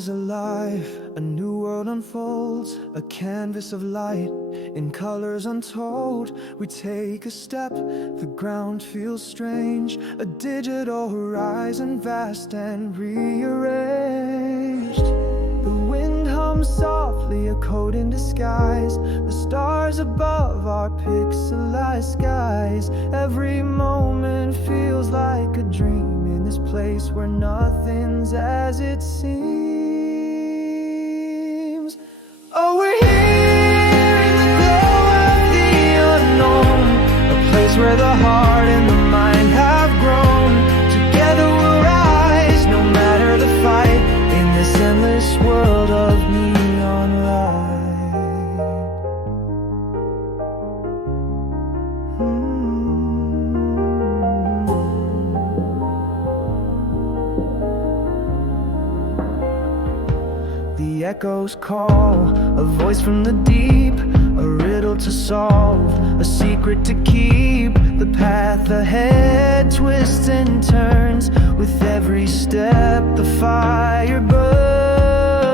is alive, a new world unfolds, a canvas of light, in colors untold. We take a step, the ground feels strange, a digital horizon vast and rearranged. The wind hums softly, a code in disguise, the stars above our pixelized skies. Every moment feels like a dream in this place where nothing's as it seems. Oh, we're here in the glow of the unknown, a place where the heart and the mind have grown. Together we'll rise, no matter the fight, in this endless world of neon light. The echoes call, a voice from the deep, a riddle to solve, a secret to keep. The path ahead twists and turns, with every step the fire burns.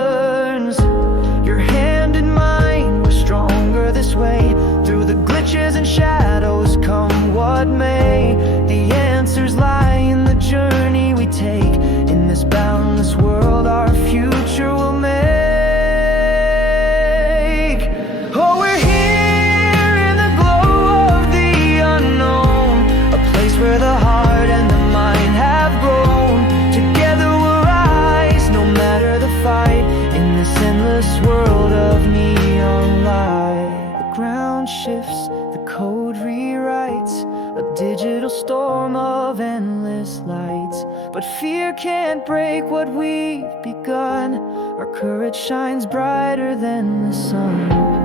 Your hand in mine, we're stronger this way. Through the glitches and shadows, come what may. The answers lie in the journey we take. In this boundless world, our future will make. Oh, we're here in the glow of the unknown, a place where the heart and the mind have grown. Together we'll rise, no matter the fight, in this endless world of neon light. The ground shifts, the code rewrites, a digital storm of endless lights. But fear can't break what we've begun. Our courage shines brighter than the sun.